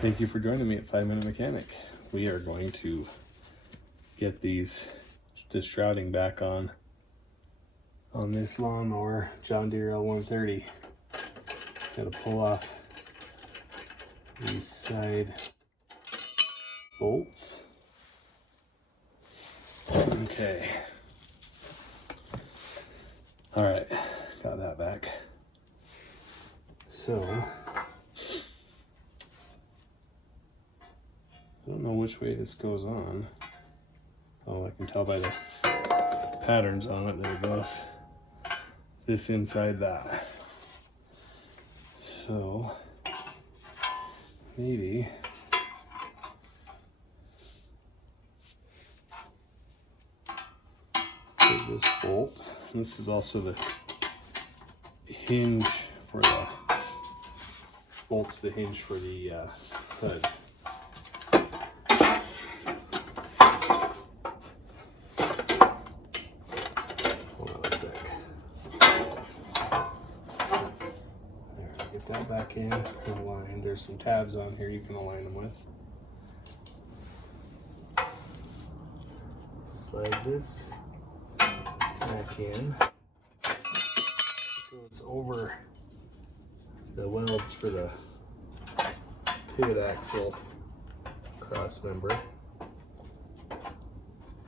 Thank you for joining me at 5 Minute Mechanic. We are going to get this shrouding back on this lawnmower, John Deere L130. Got to pull off these side bolts. Okay. All right, got that back. So, I don't know which way this goes on. Oh, I can tell by the patterns on it. There it goes. This inside that. So, maybe take this bolt. This is also the hinge for the bolts, the hinge for the hood. Hold on a sec. There, get that back in and aligned. There's some tabs on here you can align them with. Slide this back in. It goes over the welds for the pivot axle cross member.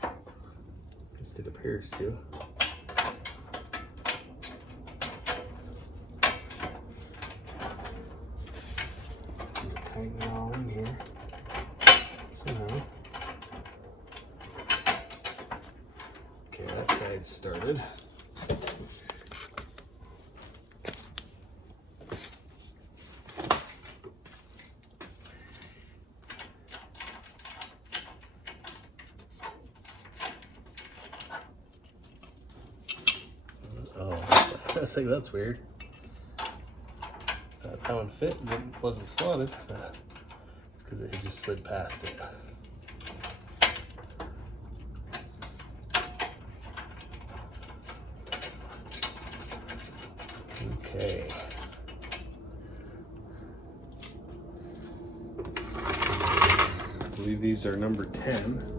At least it appears to. Tighten it all in here somehow. Okay, that side's started. I think that's weird. That one fit and it wasn't slotted. It's because it had just slid past it. Okay. I believe these are number 10.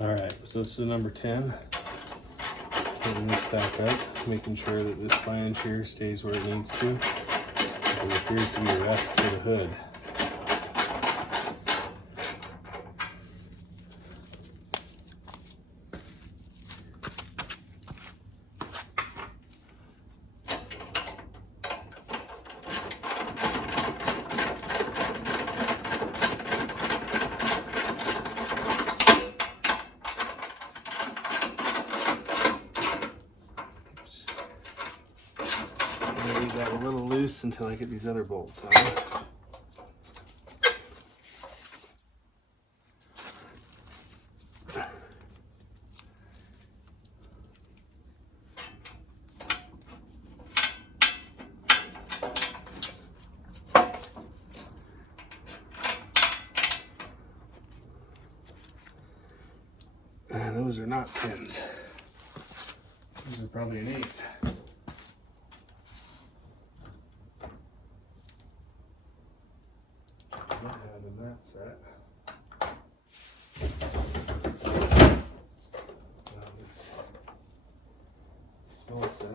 All right, so this is the number 10. Putting this back up, making sure that this flange here stays where it needs to. There appears to be a rest to the hood. Got a little loose until I get these other bolts on. And those are not 10s. Those are probably an 8. In that set. Now this small set.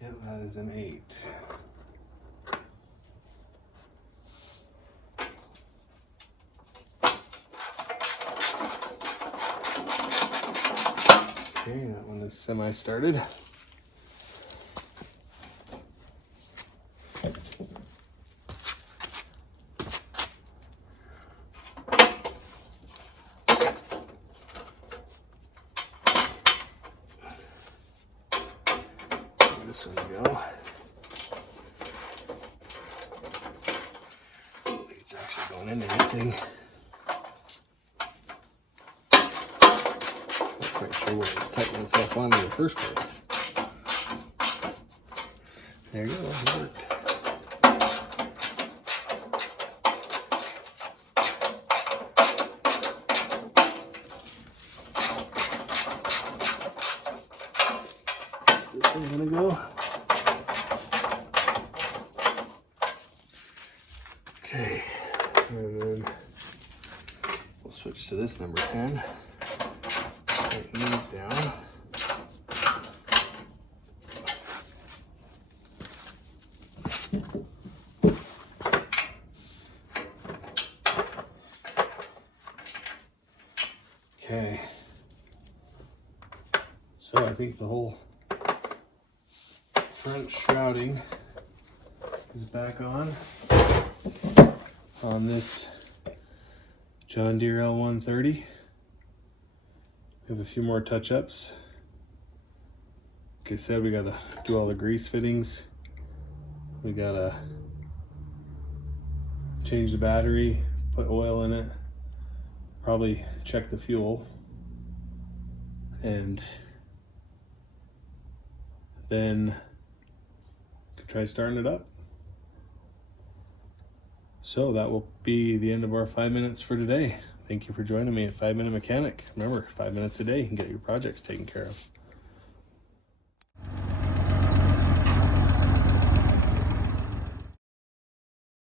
Yep, that is an 8. Okay, that one is semi-started. bend anything. Not quite sure where it's tightening itself on in the first place. There you go, it worked. Is this thing gonna go? Okay, and then we'll switch to this number 10. Tighten these down. Okay, so I think the whole front shrouding is back on this John Deere L130. We have a few more touch-ups. Like I said, we gotta do all the grease fittings. We gotta change the battery, put oil in it, probably check the fuel, and then try starting it up. So that will be the end of our 5 minutes for today. Thank you for joining me at 5 Minute Mechanic. Remember, 5 minutes a day, you can get your projects taken care of.